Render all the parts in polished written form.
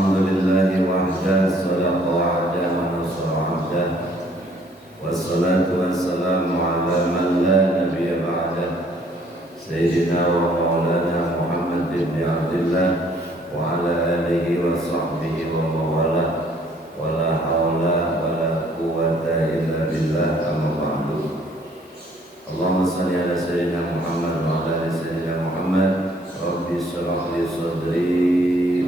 Alhamdulillahi wahda sadaqa wa'ada wa nasra 'abda wassalatu wassalamu ala man la nabiyya ba'da Sayyidina wa maulana Muhammad bin Abdullah wa ala alihi wa sahbihi wa mawala wa la hawla wa la quwwata illa billah amma ba'du. Allahumma salli ala Sayyidina Muhammad wa ala ali Sayyidina Muhammad. Rabbi shrah li sadri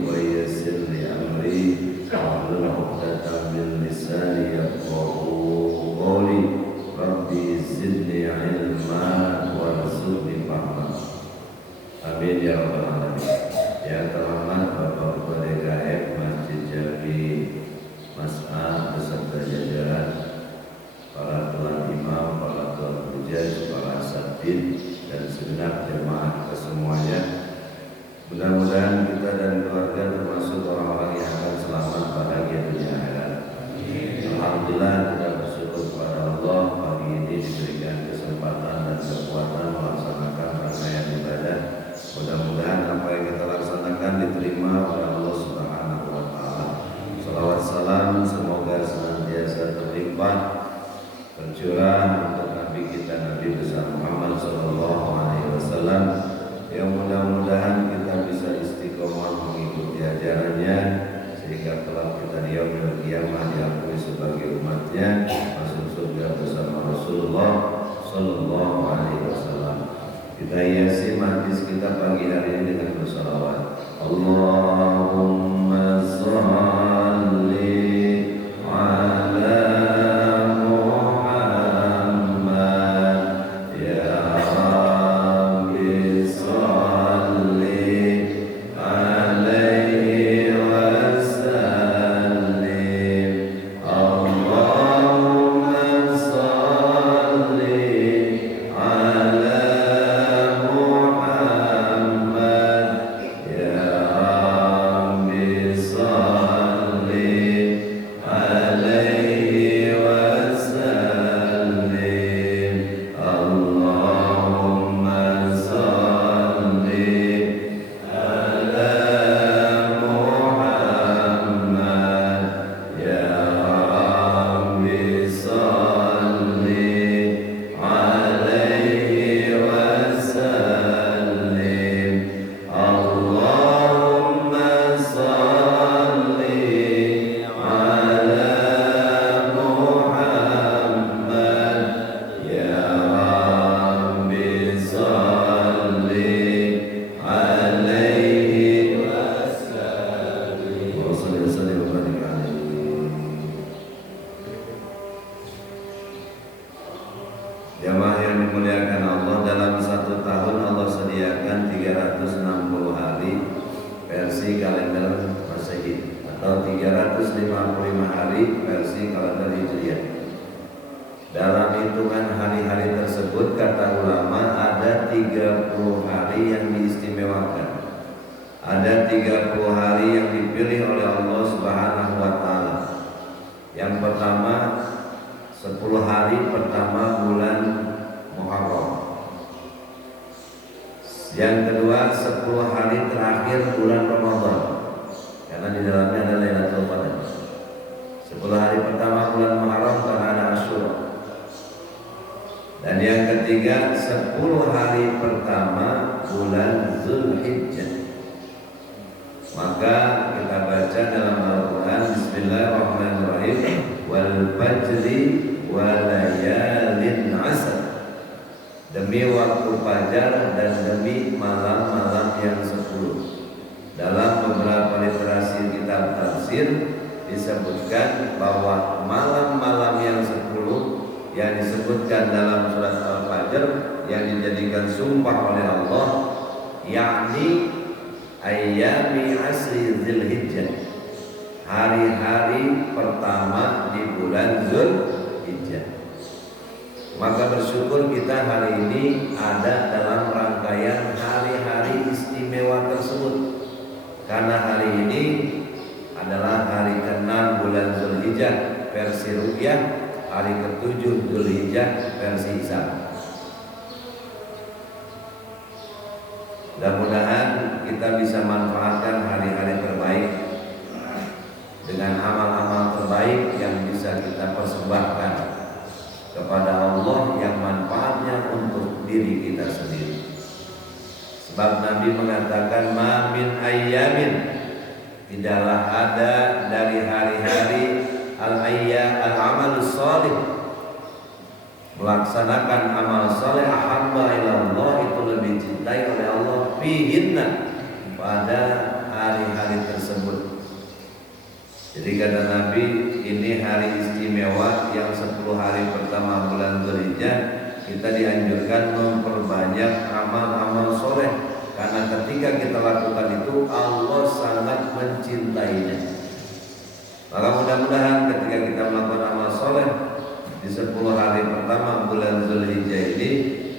wa yassir li amri wahlul 'uqdatam min lisani yafqahu qawli. Rabbi zidni ilma warzuqni fahma. Amin ya rabbal alamin. Yang terhormat Bapak Ketua DKM Masjid Jami Mas'ad beserta jajaran, para tuan imam, para tuan hujaj, para asatidz dan segenap jemaah kesemuanya. Mudah-mudahan kita dan keluarga termasuk orang-orang yang akan selamat bahagia dunia akhirat. Alhamdulillah, kita bersyukur kepada Allah pagi ini diberikan kesempatan dan kekuatan melaksanakan rangkaian ibadah. Mudah-mudahan apa yang kita laksanakan diterima oleh Allah Subhanahu wa taala. Shalawat salam semoga senantiasa terlimpah tercurah untuk Nabi kita, Nabi besar Muhammad sallallahu alaihi wasallam, yang mudah-mudahan kita bisa istiqomah mengikuti ajarannya sehingga kelak kita di yaumil qiyamah diakui sebagai umatnya, masuk surga bersama Rasulullah sallallahu alaihi wasallam. Kita hiasi majlis kita pagi hari ini dengan bersalawat. Allahumma shalli ala disebutkan bahwa malam-malam yang 10 yang disebutkan dalam surat Al-Fajr yang dijadikan sumpah oleh Allah, yakni ayyami asri Dzulhijjah, hari-hari pertama di bulan Dzulhijjah. Maka bersyukur kita hari ini ada dalam rangkaian hari-hari istimewa tersebut, karena hari ini adalah hari ke-6 bulan Dzulhijjah versi Ruqyah, hari ke-7 Dzulhijjah versi Hisab. Mudah-mudahan kita bisa manfaatkan hari-hari terbaik Sebab Nabi mengatakan ma min ayyamin, tidaklah ada dari hari-hari al-amal salih, melaksanakan amal saleh ahabba ilallah, itu lebih cintai oleh Allah, fihinna, pada hari-hari tersebut. Jadi kata Nabi, ini hari istimewa yang 10 hari pertama bulan Dzulhijjah, kita dianjurkan memperbanyak amal-amal soleh, karena ketika kita lakukan itu Allah sangat mencintainya. Maka mudah-mudahan ketika kita melakukan amal soleh di 10 hari pertama bulan Dzulhijjah ini,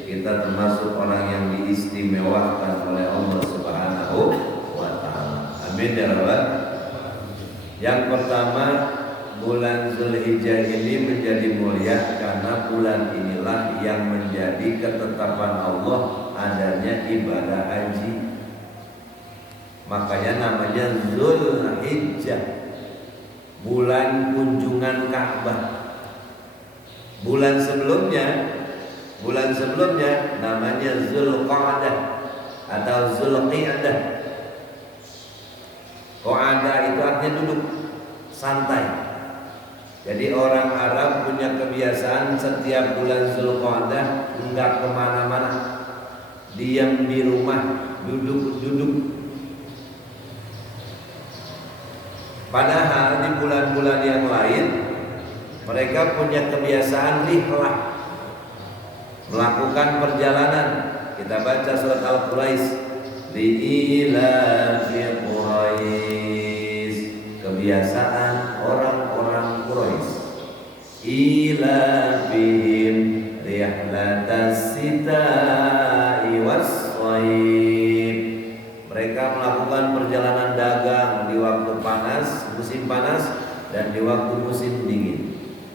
kita termasuk orang yang diistimewakan oleh Allah Subhanahu wa Ta'ala. Amin ya rabbal. Yang pertama, bulan Dzulhijjah ini menjadi mulia karena bulan inilah yang menjadi ketetapan Allah adanya ibadah haji. Makanya namanya Dzulhijjah, bulan kunjungan Ka'bah. Bulan sebelumnya namanya Dzulqa'dah atau Dzulqi'dah. Qa'dah itu artinya duduk, santai. Jadi orang Arab punya kebiasaan setiap bulan Dzulqa'dah enggak kemana-mana, diam di rumah, duduk. Padahal di bulan-bulan yang lain mereka punya kebiasaan rihlah, melakukan perjalanan. Kita baca surat Al-Quraisy, li'ilafi Quraisy, kebiasaan orang-orang Quraisy, ilafihim rihlatas sita'i was-shaib, mereka melakukan perjalanan dagang di waktu panas, musim panas, dan di waktu musim dingin.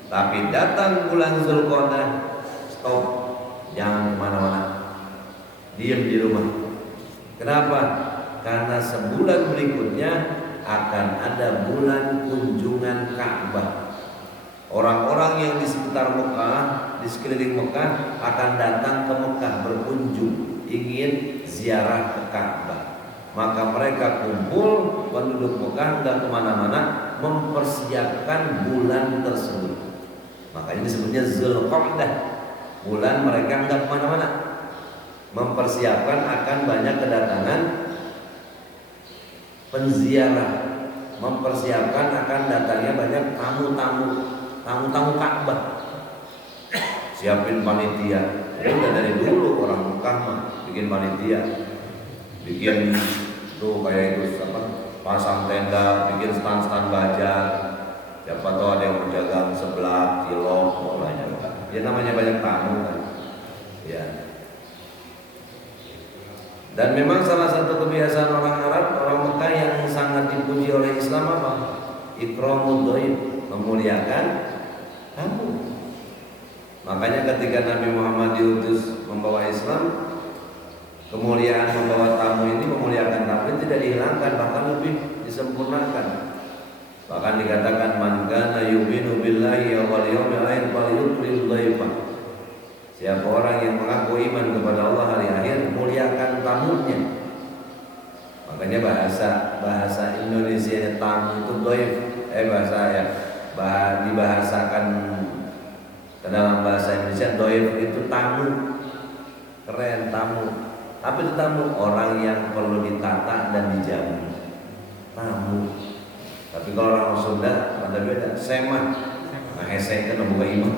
Tapi datang bulan Dzulqa'dah, stop, jangan kemana-mana, diam di rumah. Kenapa? Karena sebulan berikutnya akan ada bulan kunjungan Ka'bah. Orang-orang yang di sekitar Mekah, di sekeliling Mekah akan datang ke Mekah berkunjung, ingin ziarah ke Ka'bah. Maka mereka kumpul, penduduk Mekah enggak kemana-mana, mempersiapkan bulan tersebut. Makanya disebutnya Dzulqa'dah, bulan mereka enggak kemana-mana, mempersiapkan akan banyak kedatangan penziarah, mempersiapkan akan datangnya banyak tamu-tamu Ka'bah. Siapin panitia. Ini udah dari dulu orang Mekah mah bikin panitia, bikin tuh kayak itu apa, pasang tenda, bikin stand baja. Siapa tahu ada yang berdagang sebelah, cilok, banyak. Ya namanya banyak tamu kan. Ya. Dan memang salah satu kebiasaan orang Arab, orang Mekah yang sangat dipuji oleh Islam apa? Ikramud dhaif, memuliakan tamu. Makanya ketika Nabi Muhammad diutus membawa Islam, kemuliaan membawa tamu ini, memuliakan tamu ini tidak dihilangkan, bahkan lebih disempurnakan. Bahkan dikatakan man kana yu'minu billahi wal yawmil akhir falyukrim dhaifah. Siapa orang yang mengaku iman kepada Allah hari akhir, muliakan tamunya. Makanya bahasa Indonesia tamu itu dhaif, dibahasakan ke dalam bahasa Indonesia dhaif itu tamu. Keren, tamu. Tapi itu tamu orang yang perlu ditata dan dijamu. Tamu. Tapi kalau orang Sunda ada beda, semah. Nah, hesek kan buka iman.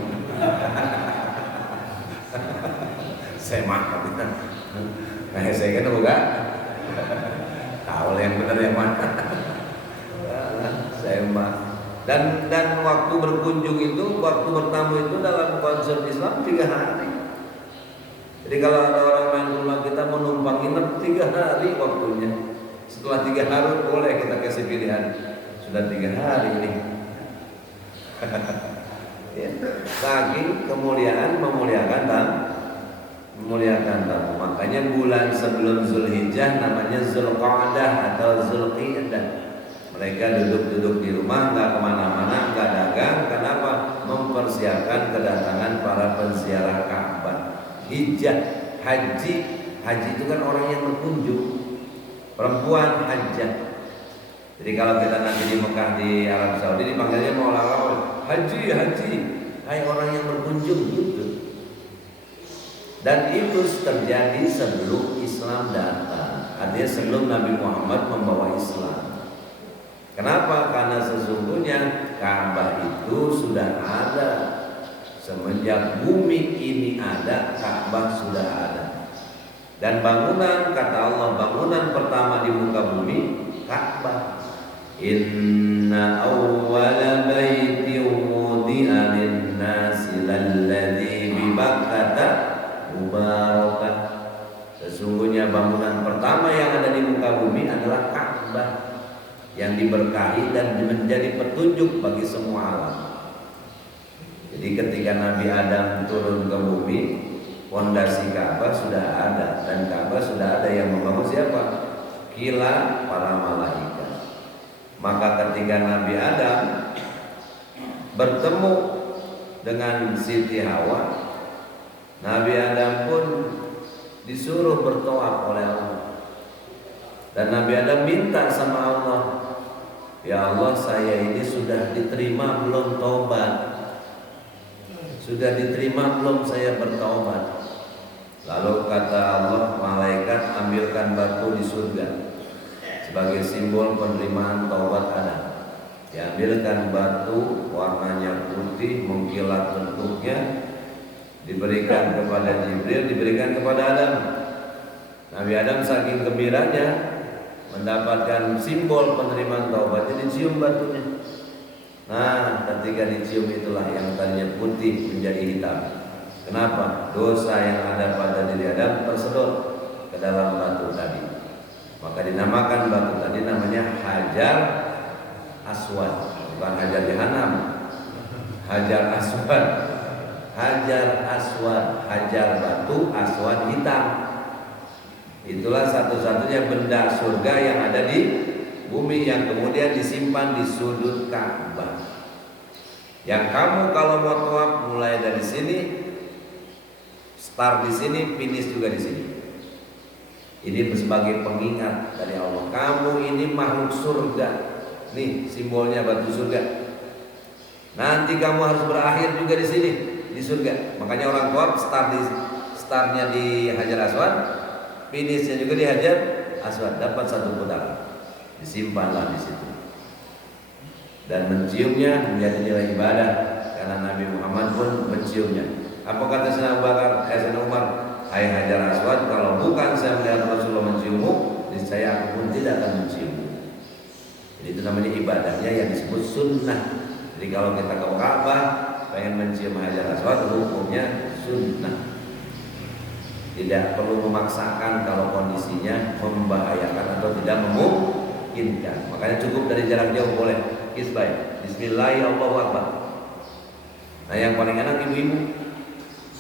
Semah katanya. Nah, hesek kan buka. Tahu yang benar yang mana. Semah. Dan waktu berkunjung itu, waktu bertamu itu dalam konsep Islam 3 hari. Jadi kalau ada orang main rumah kita menumpang nginep 3 hari waktunya. Setelah 3 hari boleh kita kasih pilihan. Sudah 3 hari ini. Ya, saking kemuliaan memuliakan tamu. Makanya bulan sebelum Dzulhijjah namanya Dzulqa'dah atau Dzulqi'dah. Mereka duduk-duduk di rumah, nggak kemana-mana, nggak dagang. Kenapa? Mempersiapkan kedatangan para penziarah Ka'bah. Haji Haji itu kan orang yang berkunjung, perempuan hajjah. Jadi kalau kita nanti di Mekah di Arab Saudi dipanggilnya maulana, haji, haji, hai orang yang berkunjung gitu. Dan itu terjadi sebelum Islam datang, artinya sebelum Nabi Muhammad membawa Islam. Kenapa? Karena sesungguhnya Ka'bah itu sudah ada semenjak bumi ini ada, Ka'bah sudah ada. Dan bangunan, kata Allah, bangunan pertama di muka bumi Ka'bah. Inna awwala baiti wudi'a lin-nasi lalladzi bi Bakkata mubarakah. Sesungguhnya bangunan pertama yang ada di muka bumi adalah Ka'bah yang diberkahi dan menjadi petunjuk bagi semua alam. Jadi ketika Nabi Adam turun ke bumi, fondasi Ka'bah sudah ada, dan Ka'bah sudah ada yang membangun siapa? Kila para malaikat. Maka ketika Nabi Adam bertemu dengan Siti Hawa, Nabi Adam pun disuruh bertawaf oleh Allah. Dan Nabi Adam minta sama Allah, ya Allah, saya ini sudah diterima belum taubat? Sudah diterima belum saya bertaubat? Lalu kata Allah, malaikat ambilkan batu di surga sebagai simbol penerimaan taubat Adam. Diambilkan batu warnanya putih mengkilat bentuknya, diberikan kepada Jibril, diberikan kepada Adam. Nabi Adam saking gembiranya mendapatkan simbol penerimaan taubatnya, dicium batunya. Nah, ketika dicium itulah yang tadinya putih menjadi hitam. Kenapa? Dosa yang ada pada diri Adam tersedot ke dalam batu tadi. Maka dinamakan batu tadi namanya Hajar Aswad, bukan Hajar Jahanam. Hajar Aswad. Hajar Aswad, hajar batu, aswad hitam. Itulah satu-satunya benda surga yang ada di bumi yang kemudian disimpan di sudut Ka'bah. Yang kamu kalau mau tawaf mulai dari sini, start di sini, finish juga di sini. Ini sebagai pengingat dari Allah. Kamu ini makhluk surga. Nih simbolnya batu surga. Nanti kamu harus berakhir juga di sini, di surga. Makanya orang tawaf startnya di Hajar Aswad, finishnya juga di Hajar Aswad, dapat satu putaran. Disimpanlah di situ. Dan menciumnya menjadi nilai ibadah karena Nabi Muhammad pun menciumnya. Apa kata Sayyidina Abu Bakar, Sayyidina Umar, hai Hajar Aswad, kalau bukan saya melihat Rasulullah menciummu, niscaya aku pun tidak akan menciummu. Jadi itu namanya ibadahnya yang disebut sunnah. Jadi kalau kita ke Ka'bah pengen mencium Hajar Aswad, hukumnya sunnah. Tidak perlu memaksakan kalau kondisinya membahayakan atau tidak memungkinkan. Makanya cukup dari jarak jauh boleh. Isbai, Bismillahirrahmanirrahim. Nah yang paling enak ibu-ibu.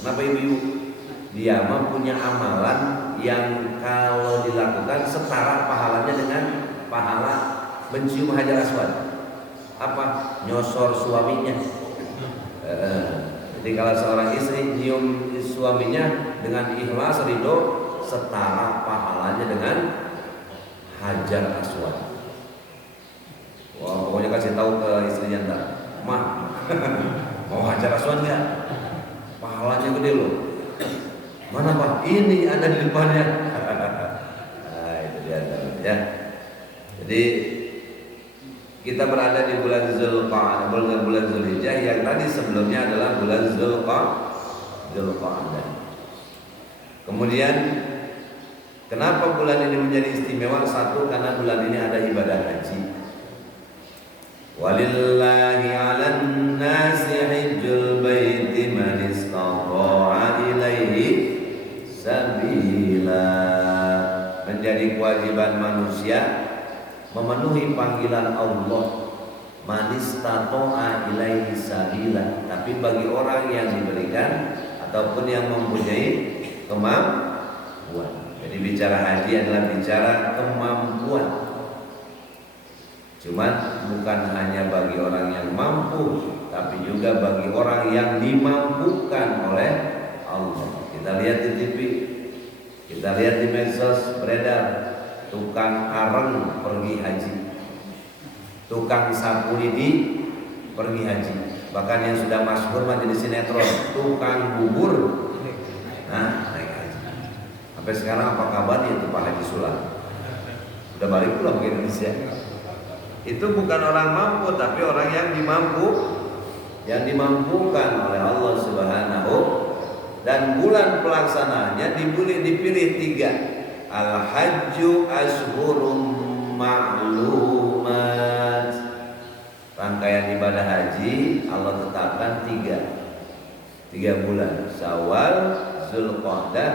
Kenapa ibu-ibu? Dia punya amalan yang kalau dilakukan setara pahalanya dengan pahala mencium Hajar Aswad. Apa? Nyosor suaminya. Jadi kalau seorang istri nyium suaminya dengan ikhlas ridho, setara pahalanya dengan Hajar Aswad. Wah, pokoknya kasih tahu ke istrinya ntar, Mah, mau Hajar Aswad nggak? Pahalanya gede loh. Mana Pak? Ini ada di depannya. Nah, itu dia ya. Jadi kita berada di bulan Zulqa'dah, bulan Zulhijjah yang tadi sebelumnya adalah bulan Zulqa'dah. Kemudian kenapa bulan ini menjadi istimewa? Satu, karena bulan ini ada ibadah haji. Walillahi 'alan nasi hajjul baiti man istata'a ilaihi sabila. Menjadi kewajiban manusia memenuhi panggilan Allah, man istata'a ilaihi sabila. Tapi bagi orang yang diberikan ataupun yang mempunyai kemampuan. Jadi bicara haji adalah bicara kemampuan. Cuma bukan hanya bagi orang yang mampu, tapi juga bagi orang yang dimampukan oleh Allah. Kita lihat di TV, Kita lihat di medsos beredar tukang areng pergi haji, tukang sapu lidi pergi haji, bahkan yang sudah masyhur menjadi sinetron tukang bubur naik haji. Sampai sekarang apa kabarnya itu Pak Haji Sulam? Udah balik pulang ke Indonesia. Itu bukan orang mampu, tapi orang yang dimampukan oleh Allah Subhanahu. Dan bulan pelaksanaannya dipilih 3. Al-Hajju Ashhurum Ma'lumat. Rangkaian ibadah haji Allah tetapkan 3 bulan, Syawal, Zulqa'dah,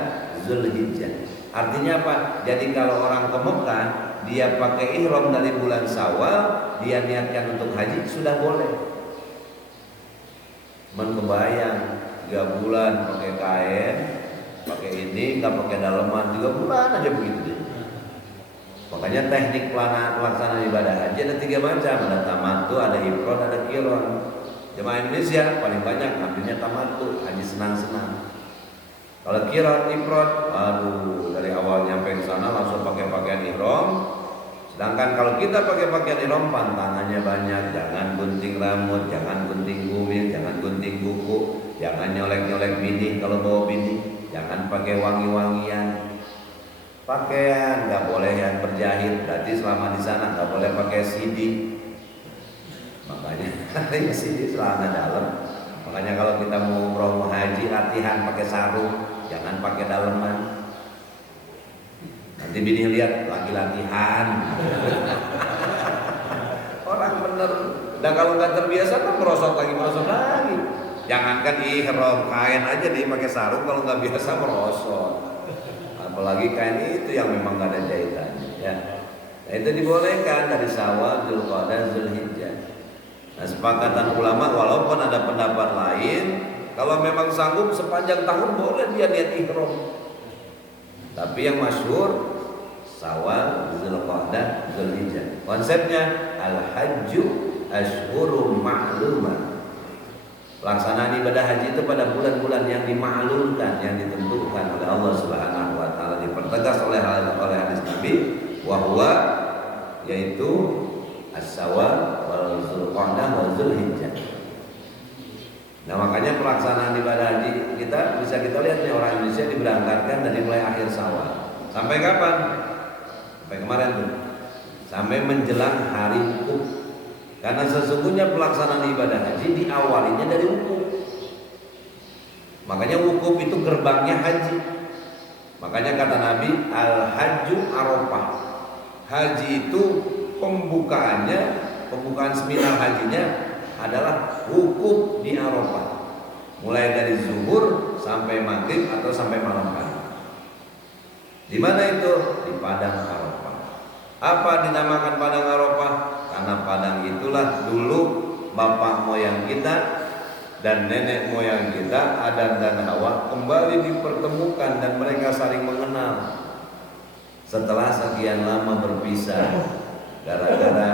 Zulhijjah. Artinya apa? Jadi kalau orang ke Mekah, dia pakai ihram dari bulan Syawal, dia niatkan untuk haji, sudah boleh. Kebayang 3 bulan pakai kain, pakai ini, nggak pakai daleman, 3 bulan aja begitu deh. Makanya teknik pelaksanaan ibadah haji ada 3 macam, ada tamattu, ada ifrad, ada qiran. Jemaah Indonesia paling banyak ngambilnya tamattu, haji senang-senang. Kalau qiran, ifrad, aduh, dari awal nyampe ke sana langsung pakai pakaian ihram. Sedangkan kalau kita pakai pakaian ihram, pantangannya banyak, jangan gunting rambut, jangan gunting kumis, jangan gunting kuku, jangan nyolek-nyolek bini kalau bawa bini, jangan pakai wangi-wangian. Pakaian nggak boleh yang berjahit, berarti selama di sana nggak boleh pakai CD. Makanya CD celana dalam. Makanya kalau kita mau umroh mau haji, latihan pakai sarung, jangan pakai daleman. Nanti bini lihat lagi latihan. Orang bener. Dan kalau nggak terbiasa kan merosot lagi. Jangankan ihram, kain aja dia pakai sarung, kalau nggak biasa merosot. Apalagi kain itu yang memang nggak ada jahitannya. Ya. Nah, itu dibolehkan dari Syawal, Zulqa'dah, Zulhijjah. Nah, sepakatan ulama walaupun ada pendapat lain, kalau memang sanggup sepanjang tahun boleh dia niat ihram. Tapi yang masyhur Syawal, Zulqa'dah, Zulhijjah. Konsepnya al-hajju ashhurum ma'lumat. Pelaksanaan ibadah haji itu pada bulan-bulan yang dimaklumkan, yang ditentukan oleh Allah Subhanahu wa taala, dipertegas oleh hadis Nabi, wa huwa, yaitu as-Syawal wal Zulqa'dah wal Zulhijjah. Nah, makanya pelaksanaan ibadah haji kita bisa kita lihat nih, orang Indonesia diberangkatkan dari mulai akhir Syawal. Sampai kapan? Sampai kemarin tuh. Sampai menjelang hari wukuf. Karena sesungguhnya pelaksanaan ibadah haji diawalinya dari wukuf. Makanya wukuf itu gerbangnya haji. Makanya kata Nabi, al-hajju Arafah. Haji itu pembukaan seminar hajinya adalah wukuf di Arafah. Mulai dari zuhur sampai maghrib atau sampai malam hari. Di mana itu? Di padang Arafah. Apa dinamakan padang Arafah? Karena padang itulah dulu bapak moyang kita dan nenek moyang kita, Adam dan Hawa, kembali dipertemukan dan mereka saling mengenal. Setelah sekian lama berpisah, gara-gara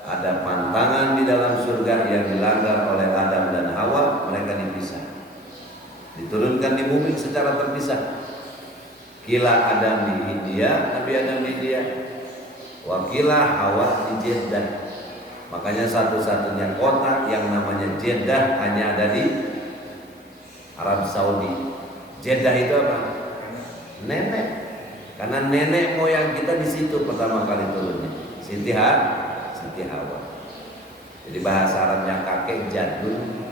ada pantangan di dalam surga yang dilanggar oleh Adam dan Hawa, mereka dipisah. Diturunkan di bumi secara terpisah. Kila Adam di India, Nabi Adam di India, wakilah Hawa di Jeddah. Makanya satu-satunya kota yang namanya Jeddah hanya ada di Arab Saudi. Jeddah itu apa? Nenek. Karena nenek moyang kita di situ pertama kali turunnya. Siti Hawa. Jadi bahasa Arabnya kakek jadun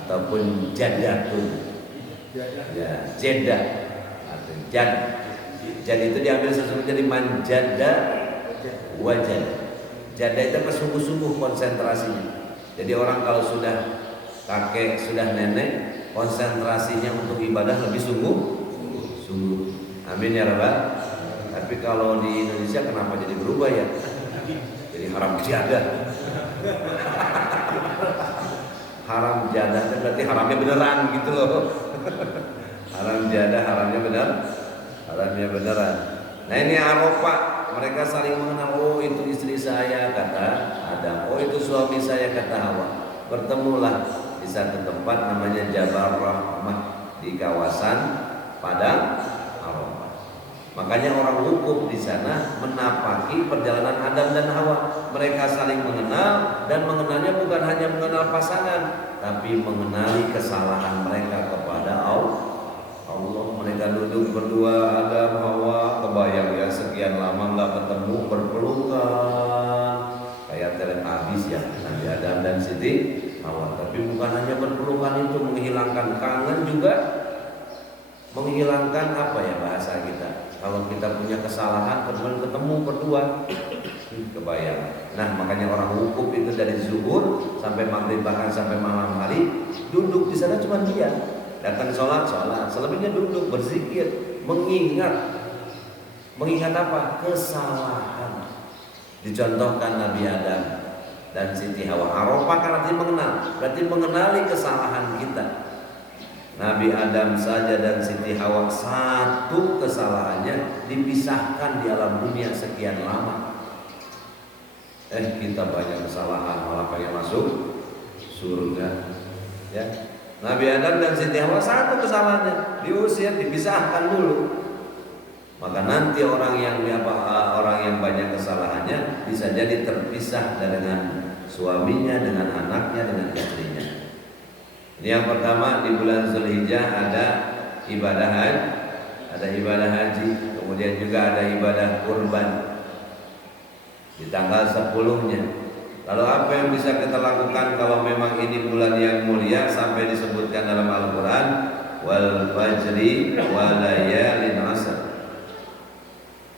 ataupun jadatun. Ya, Jeddah. Jad itu diambil sesungguhnya dari manjada wajad. Jada itu sungguh-sungguh konsentrasinya. Jadi orang kalau sudah kakek, sudah nenek, konsentrasinya untuk ibadah lebih sungguh. Amin ya rabbal. Tapi kalau di Indonesia kenapa jadi berubah ya? Jadi haram jadah. Haram jadah itu berarti haramnya beneran gitu loh. Haram jadah, haramnya beneran. Nah, ini Arafah, mereka saling mengenal. Oh, itu istri saya, kata Adam. Oh, itu suami saya, kata Hawa. Bertemulah di satu tempat namanya Jabal Rahmah, di kawasan padang Arafah. Makanya orang wukuf di sana menapaki perjalanan Adam dan Hawa. Mereka saling mengenal, dan mengenalnya bukan hanya mengenal pasangan, tapi mengenali kesalahan mereka kepada Allah. Mereka duduk berdua, Adam, Hawa, kebayang ya, sekian lama nggak ketemu, berpelukan kayak teletabis ya, Nabi Adam dan Siti Hawa. Tapi bukan hanya berpelukan itu, menghilangkan kangen juga, menghilangkan apa ya bahasa kita, kalau kita punya kesalahan kemudian ketemu berdua, kebayang. Nah, makanya orang wukuf itu dari zuhur sampai maghrib, bahkan sampai malam hari duduk di sana cuma dia. Datang sholat, selebihnya duduk berzikir, mengingat apa? Kesalahan. Dicontohkan Nabi Adam dan Siti Hawa. Arafah kan artinya mengenal, berarti mengenali kesalahan kita. Nabi Adam saja dan Siti Hawa satu kesalahannya dipisahkan di alam dunia sekian lama. Kita banyak kesalahan malah pengen masuk surga. Ya. Nabi Adam dan Siti Hawa satu kesalahannya, diusir, dipisahkan dulu. Maka nanti orang yang banyak kesalahannya bisa jadi terpisah dengan suaminya, dengan anaknya, dengan istrinya. Ini yang pertama, di bulan Zulhijjah ada ibadah haji, kemudian juga ada ibadah kurban di tanggal 10-nya. Lalu apa yang bisa kita lakukan kalau memang ini bulan yang mulia sampai disebutkan dalam Al-Quran, wal fajri wa layalin ashr.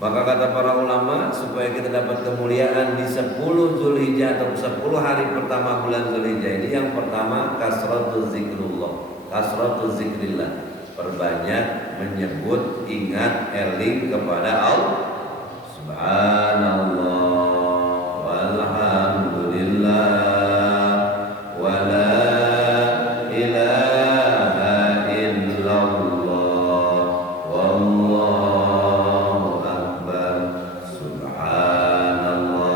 Maka kata para ulama, supaya kita dapat kemuliaan di 10 Zulhijjah atau 10 hari pertama bulan Zulhijjah ini, yang pertama kasratu zikrullah, kasratu zikrillah, perbanyak menyebut, ingat, eling kepada Allah. Subhanallah walhamdulillah wala ilaha illallah wallahu akbar. Subhanallah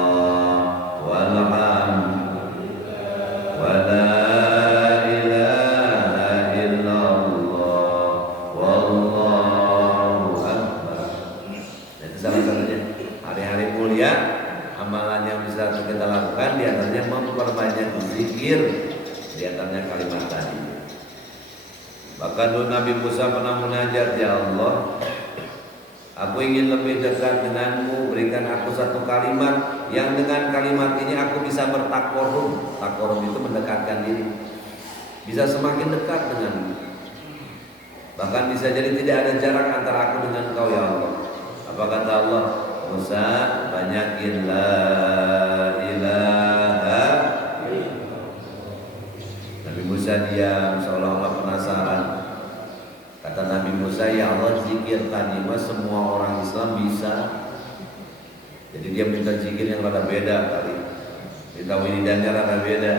walhamdulillah wala ilaha illallah wallahu akbar. Itu salah satunya hari-hari mulia. Amalan yang bisa kita lakukan diantaranya memperbanyak zikir, diantaranya kalimat tadi. Bahkan dulu Nabi Musa pernah munajat, ya Allah, aku ingin lebih dekat denganmu, berikan aku satu kalimat yang dengan kalimat ini aku bisa bertakorum. Takorum itu mendekatkan diri, bisa semakin dekat denganmu. Bahkan bisa jadi tidak ada jarak antara aku dengan kau, ya Allah. Apa kata Allah? Musa, banyakin la ilaha. Nabi Musa diam seolah-olah penasaran. Kata Nabi Musa, ya Allah, zikir tadi mas semua orang Islam bisa. Jadi dia minta zikir yang rada beda kali, minta wiridannya rada beda.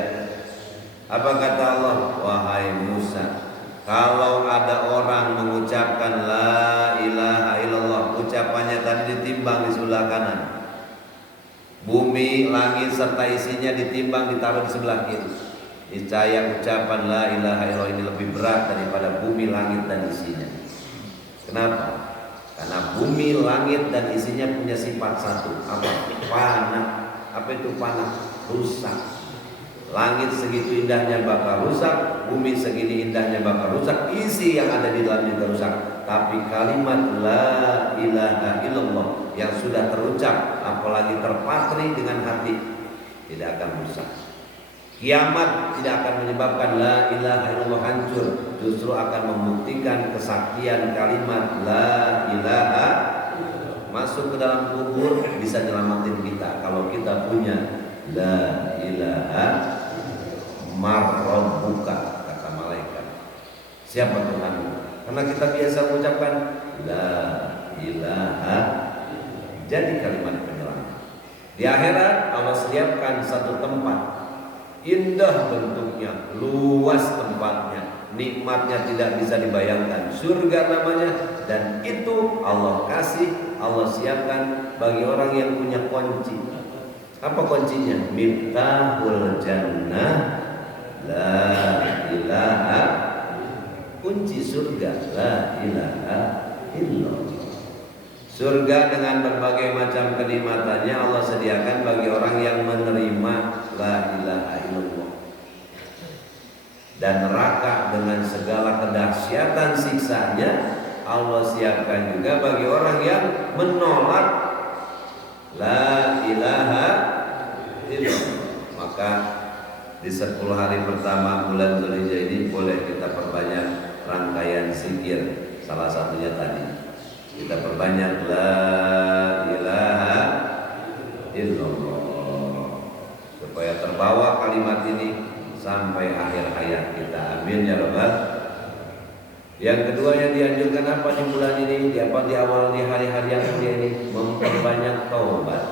Apa kata Allah? Wahai Musa, kalau ada orang mengucapkan la ilaha illallah, ucapannya tadi ditimbang di sebelah kanan, bumi, langit serta isinya ditimbang, ditaruh di sebelah kiri, niscaya ucapan la ilaha illallah ini lebih berat daripada bumi, langit dan isinya. Kenapa? Karena bumi, langit dan isinya punya sifat satu, apa? Panah. Apa itu panah? Rusak. Langit segitu indahnya bakal rusak, bumi segini indahnya bakal rusak, isi yang ada di dalamnya juga rusak. Tapi kalimat la ilaha illallah yang sudah terucap, apalagi terpatri dengan hati, tidak akan rusak. Kiamat tidak akan menyebabkan la ilaha illallah hancur, justru akan membuktikan kesaktian kalimat la ilaha. Masuk ke dalam kubur bisa nyelamatin kita kalau kita punya la ilaha marrabbuka, kata malaikat. Siapa Tuhanmu? Karena kita biasa mengucapkan la ilaha, jadi kalimat penyelamat. Di akhirat Allah siapkan satu tempat, indah bentuknya, luas tempatnya, nikmatnya tidak bisa dibayangkan, surga namanya. Dan itu Allah kasih, Allah siapkan bagi orang yang punya kunci. Apa kuncinya? Miftahul jannah la ilaha, kunci surga la ilaha illallah. Surga dengan berbagai macam kenikmatannya Allah sediakan bagi orang yang menerima la ilaha illallah. Dan neraka dengan segala kedahsyatan siksanya Allah siapkan juga bagi orang yang menolak la ilaha illallah. Maka di 10 hari pertama bulan Dzulhijjah ini boleh kita perbanyak rangkaian zikir. Salah satunya tadi kita perbanyak la ilaha illallah supaya terbawa kalimat ini sampai akhir hayat kita. Amin ya rabbal. Yang kedua yang dianjurkan apa di bulan ini, di awal di hari-hari yang mulia ini, memperbanyak taubat.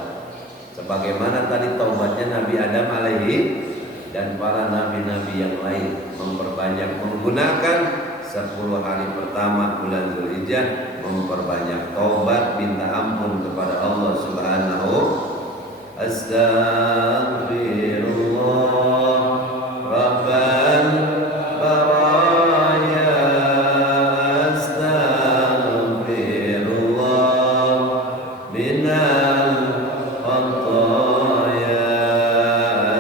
Sebagaimana tadi taubatnya Nabi Adam alaihi dan para nabi-nabi yang lain, memperbanyak menggunakan 10 hari pertama bulan Dzulhijjah, memperbanyak taubat, minta ampun kepada Allah Subhanahu. Astaghfirullah Rabbal baraya, astaghfirullah minal khataya,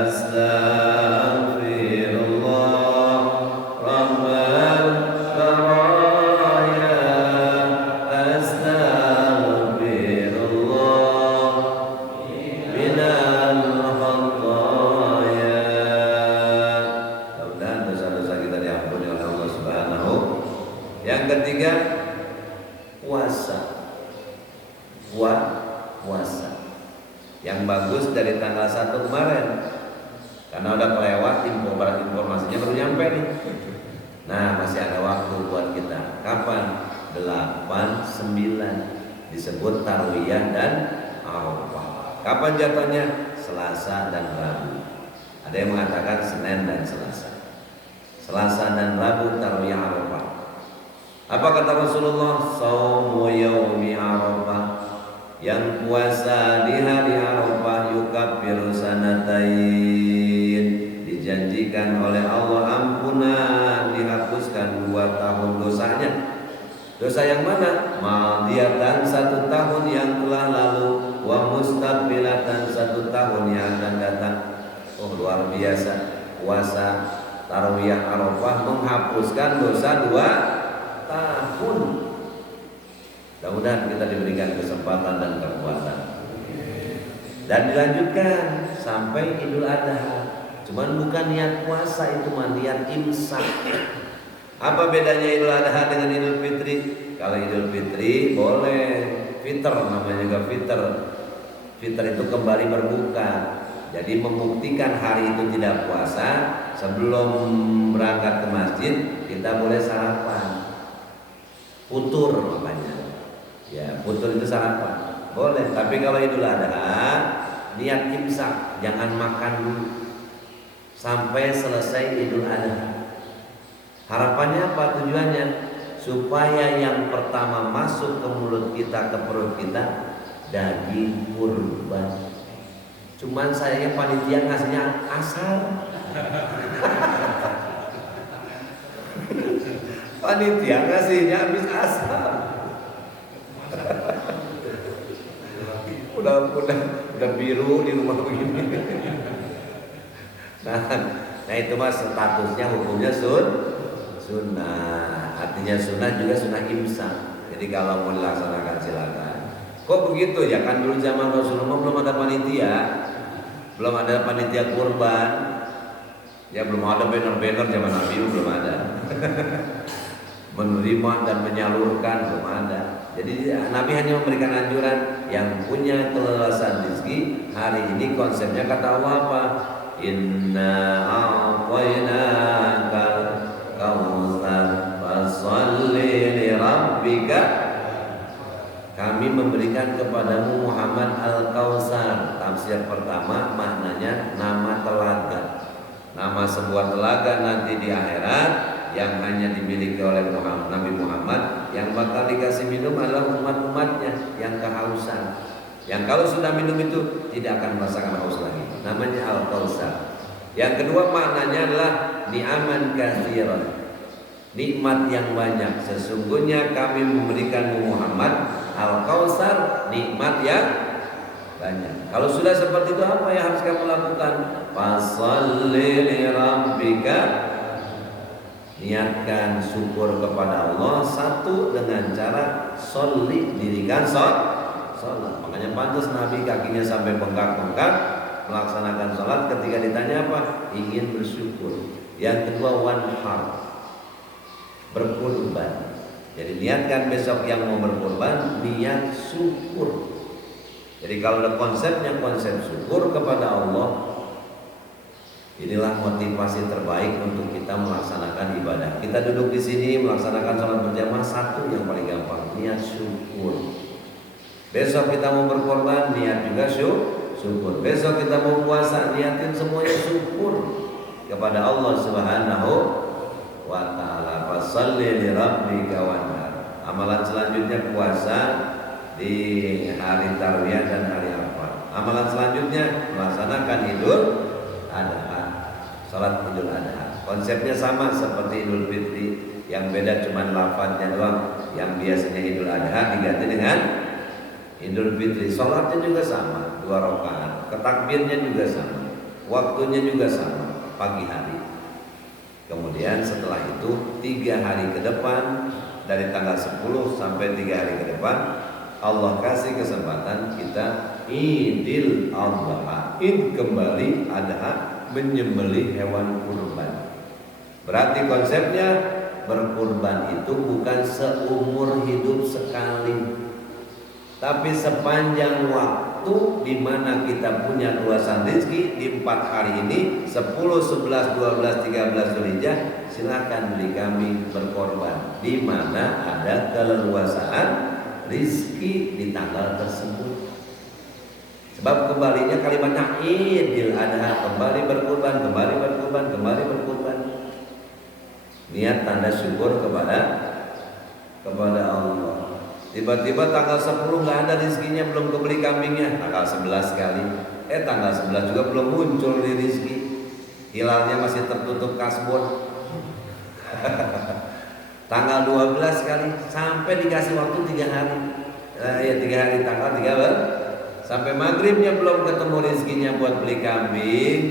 astaghfirullah Rabbal baraya, astaghfirullah minal khataya. Mudah-mudahan dosa-dosa kita diampuni oleh Allah Subhanahu. Yang ketiga, puasa. Puasa yang bagus dari tanggal 1 kemarin, karena udah kelewat informasinya baru nyampe nih. Nah, masih ada waktu buat kita. Kapan? 8, 9 disebut Tarwiyah dan Arafah. Kapan jatuhnya? Selasa dan Rabu. Ada yang mengatakan Senin dan Selasa. Selasa dan Rabu Tarwiyah Arafah. Apa kata Rasulullah? Shaumu yaumi Arafah, yang puasa di hari Arafah yukaffiru sanatain, dijanjikan oleh Allah ampunan, dihapuskan 2 tahun dosanya. Dosa yang mana? Madiyatan 1 tahun yang telah lalu, wa mustaqbilatan 1 tahun yang akan datang. Oh, luar biasa. Puasa Tarawih Arafah menghapuskan dosa 2 tahun. Mudah-mudahan kita diberikan kesempatan dan kekuatan. Dan dilanjutkan sampai Idul Adha. Cuman bukan niat puasa itu mah, niat imsak. Apa bedanya Idul Adha dengan Idul Fitri? Kalau Idul Fitri boleh fitr, namanya juga fitr. Fitr itu kembali berbuka. Jadi membuktikan hari itu tidak puasa, sebelum berangkat ke masjid kita boleh sarapan. Putur makanya. Ya, putur itu sarapan. Boleh, tapi kalau Idul Adha niat imsak, jangan makan dulu sampai selesai Idul Adha. Harapannya apa? Tujuannya supaya yang pertama masuk ke mulut kita, ke perut kita, daging kurban. Cuman sayangnya panitia ngasihnya asal. Panitia ngasihnya habis asal. udah biru di rumah begini. Nah itu mas statusnya hukumnya sunnah. Artinya sunnah juga sunnah imsak. Jadi kalau mau dilaksanakan silakan. Kok begitu ya? Kan dulu zaman Rasulullah belum ada panitia kurban. Ya belum ada banner-banner zaman Nabi, belum ada. Menerima dan menyalurkan belum ada. Jadi Nabi hanya memberikan anjuran yang punya keleluasan rezeki. Hari ini konsepnya kata Allah apa? Inna a'tainakal kautsar fasholli li rabbika. Kami memberikan kepadamu Muhammad Al-Kautsar. Tafsir pertama maknanya nama telaga. Nama sebuah telaga nanti di akhirat yang hanya dimiliki oleh Nabi Muhammad. Yang bakal dikasih minum adalah umat-umatnya yang kehausan, yang kalau sudah minum itu tidak akan merasakan haus lagi. Namanya Al-Kautsar. Yang kedua maknanya adalah ni'aman katsiran, nikmat yang banyak. Sesungguhnya kami memberikanmu Muhammad Al-Kautsar nikmat yang banyak. Kalau sudah seperti itu apa yang harus kamu lakukan? Fasholli li rabbika. Niatkan syukur kepada Allah satu dengan cara sholli, dirikan sholat. Makanya pantas Nabi kakinya sampai bengkak-bengkak melaksanakan sholat ketika ditanya apa? Ingin bersyukur. Yang kedua wanhar, berkurban. Jadi niatkan besok yang mau berkurban niat syukur. Jadi kalau ada konsepnya konsep syukur kepada Allah, inilah motivasi terbaik untuk kita melaksanakan ibadah. Kita duduk di sini melaksanakan sholat berjamaah, satu yang paling gampang, niat syukur. Besok kita mau berkorban, niat juga syukur. Besok kita mau puasa, niatin semuanya syukur kepada Allah Subhanahu wa ta'ala. Fasholli li rabbika wanhar. Amalan selanjutnya puasa di hari Tarwiyah dan hari Arafah. Amalan selanjutnya melaksanakan Idul Adha. Salat Idul Adha konsepnya sama seperti Idul Fitri, yang beda cuma lafadznya doang. Yang biasanya Idul Adha diganti dengan Idul Fitri. Salatnya juga sama, 2 rakaat. Ketakbirnya juga sama, waktunya juga sama, pagi hari. Kemudian setelah itu 3 hari ke depan, dari tanggal 10 sampai 3 hari ke depan, Allah kasih kesempatan kita Idul Adha, Id kembali Adha, menyembelih hewan kurban. Berarti konsepnya berkurban itu bukan seumur hidup sekali, tapi sepanjang waktu di mana kita punya luasan rezeki. Di 4 hari ini 10, 11, 12, 13 Zulhijjah silakan beli kambing berkorban di mana ada keleluasaan rezeki di tanggal tersebut. Sebab kembalinya kalimatnya Idul Adha, kembali berkurban, kembali berkurban, kembali berkurban. Niat tanda syukur kepada Allah. Tiba-tiba tanggal 10 nggak ada rezekinya, belum kebeli kambingnya. Tanggal 11 kali, tanggal 11 juga belum muncul di rezeki. Hilalnya masih tertutup kasbon. Tanggal 12 kali, sampai dikasih waktu 3 hari. 3 hari tanggal 3 sampai maghribnya belum ketemu rezekinya buat beli kambing,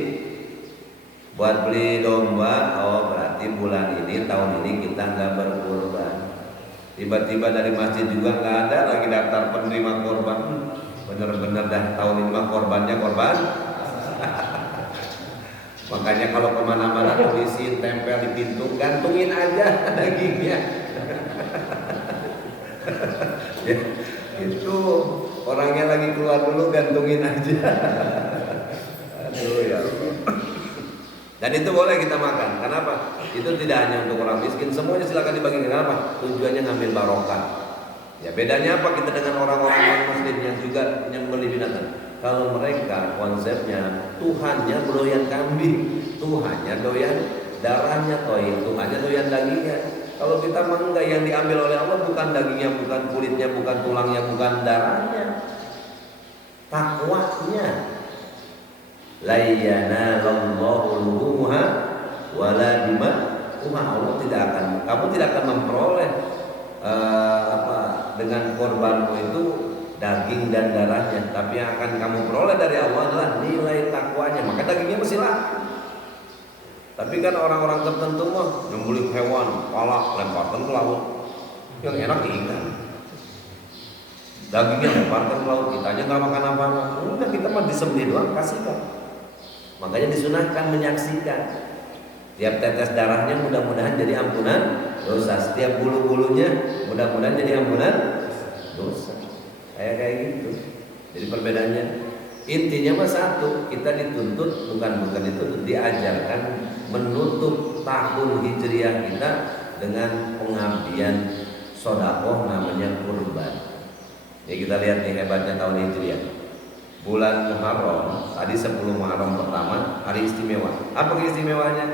buat beli domba. Oh berarti bulan ini, tahun ini kita nggak berkurban. Tiba-tiba dari masjid juga nggak ada lagi daftar penerima korban. Bener-bener dah tahun ini mah korbannya korban. Makanya kalau kemana-mana polisi tempel di pintu, gantungin aja dagingnya. Ya, itu orangnya lagi keluar dulu, gantungin aja. Aduh ya Allah. Dan itu boleh kita makan. Kenapa? Itu tidak hanya untuk orang miskin, semuanya silakan dibagikan. Kenapa? Tujuannya ngambil barokah. Ya bedanya apa kita dengan orang-orang non-muslim yang juga nyembelih binatang? Kalau mereka konsepnya Tuhannya doyan kambing, Tuhannya doyan darahnya, Tuhannya doyan dagingnya. Kalau kita mah enggak, yang diambil oleh Allah bukan dagingnya, bukan kulitnya, bukan tulangnya, bukan darahnya, takwanya. La yanalallahu luhumha wala dima'uha. Allah tidak akan, kamu tidak akan memperoleh dengan korbanmu itu daging dan darahnya, tapi yang akan kamu peroleh dari Allah adalah nilai takwanya. Maka dagingnya mesti laku. Tapi kan orang-orang tertentu mah nyembelih hewan, palak lemparkan ke laut. Yang enak ikan, dagingnya lemparkan ke laut, kitanya nggak makan apa-apa. Udah kita mah disembelih doang, kasihkan. Makanya disunahkan menyaksikan. Tiap tetes darahnya mudah-mudahan jadi ampunan dosa. Setiap bulu-bulunya mudah-mudahan jadi ampunan dosa. Kayak gitu. Jadi perbedaannya intinya mah satu, kita dituntut bukan itu, diajarkan menutup tahun hijriah kita dengan pengabdian sedekah namanya kurban. Ya kita lihat nih hebatnya tahun hijriah. Bulan Muharram, tadi 10 Muharram pertama, hari istimewa. Apa keistimewanya?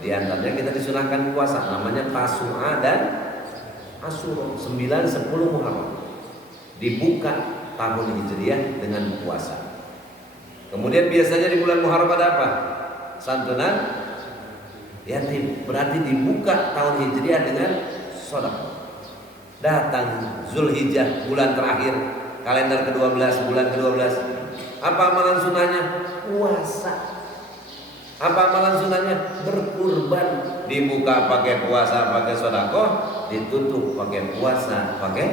Di antaranya kita disunahkan puasa, namanya Tasu'a dan Asyura, 9, 10 Muharram. Dibuka tahun hijriah dengan puasa. Kemudian biasanya di bulan Muharram ada apa? Santunan yatim. Berarti dibuka tahun hijriah dengan sedekah. Datang Zulhijjah, bulan terakhir kalender ke-12, bulan ke-12. Apa amalan sunnahnya? Puasa. Apa amalan sunnahnya? Berkurban. Dibuka pakai puasa, pakai sedekah, ditutup pakai puasa, pakai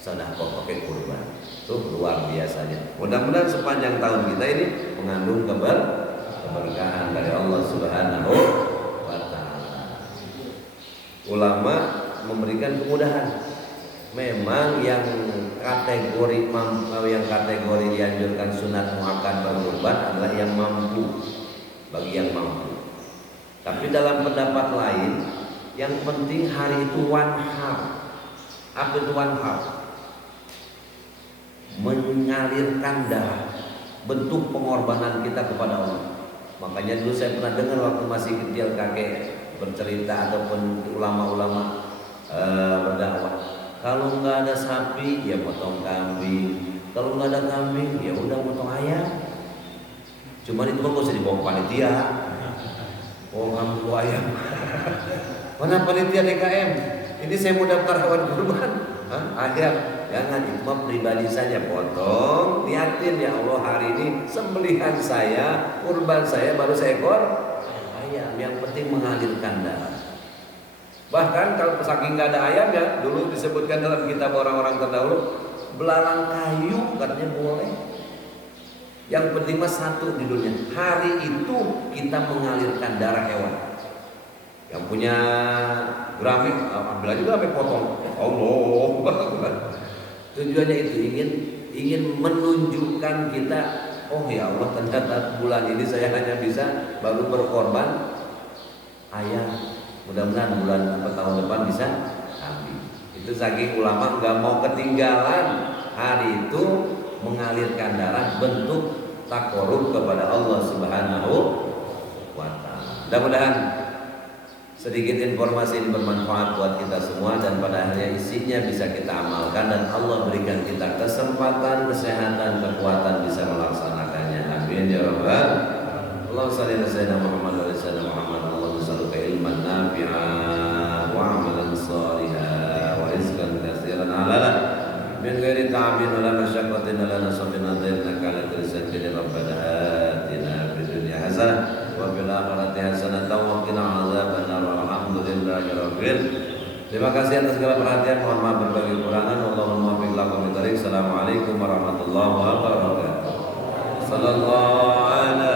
sedekah, pakai kurban. Itu luar biasanya. Mudah-mudahan sepanjang tahun kita ini mengandung keberkahan dari Allah Subhanahu wa taala. Ulama memberikan kemudahan. Memang yang kategori dianjurkan sunat muakkad berkurban adalah yang mampu, bagi yang mampu. Tapi dalam pendapat lain, yang penting hari itu wanhar. Apa itu wanhar? Mengalirkan darah, bentuk pengorbanan kita kepada Allah. Makanya dulu saya pernah dengar waktu masih kecil kakek bercerita ataupun ulama-ulama berdakwah. Kalau nggak ada sapi ya potong kambing, kalau nggak ada kambing ya udah potong ayam. Cuman itu kan gak usah dibawa panitia. Oh kambing ayam. Mana panitia DKM? Ini saya mau daftar hewan kurban. Ayam. Jangan, itu mah pribadi saja, potong, niatin ya Allah hari ini sembelihan saya, kurban saya baru seekor ayam. Yang penting mengalirkan darah. Bahkan kalau saking nggak ada ayam ya, dulu disebutkan dalam kitab orang-orang terdahulu, belalang kayu katanya boleh. Yang penting mah satu di dunia, hari itu kita mengalirkan darah hewan. Yang punya grafik ambil aja sampai potong. Allah. Tujuannya itu ingin menunjukkan kita, oh ya Allah ternyata bulan ini saya hanya bisa baru berkorban ayam. Mudah-mudahan bulan tahun depan bisa kambing. Itu saking ulama nggak mau ketinggalan hari itu mengalirkan darah bentuk takorub kepada Allah Subhanahu wa taala. Mudah-mudahan sedikit informasi ini bermanfaat buat kita semua dan pada akhirnya isinya bisa kita amalkan dan Allah berikan kita kesempatan, kesehatan, kekuatan bisa melaksanakannya. Amin ya rabbal. Allahumma shalli ala sayyidina Muhammad wa ala sayyidina Muhammad. Allahumma shalli ilman nafi'an wa amalan shalihan wa rizqan katsiran halala min ghairi ta'bin wa la masyaqqatin wa la nasabin innaka ala kulli shay'in qadir. Rabbana atina fid dunya hasanah wa fil akhirati hasanatan wa qina adzabannar. Alhamdulillahi rabbil. Terima kasih atas segala perhatian. Mohon maaf berbagai kekurangan. Allahumma muwaffiq lakum bitarik. Assalamualaikum warahmatullahi wabarakatuh. Sallallahu alaihi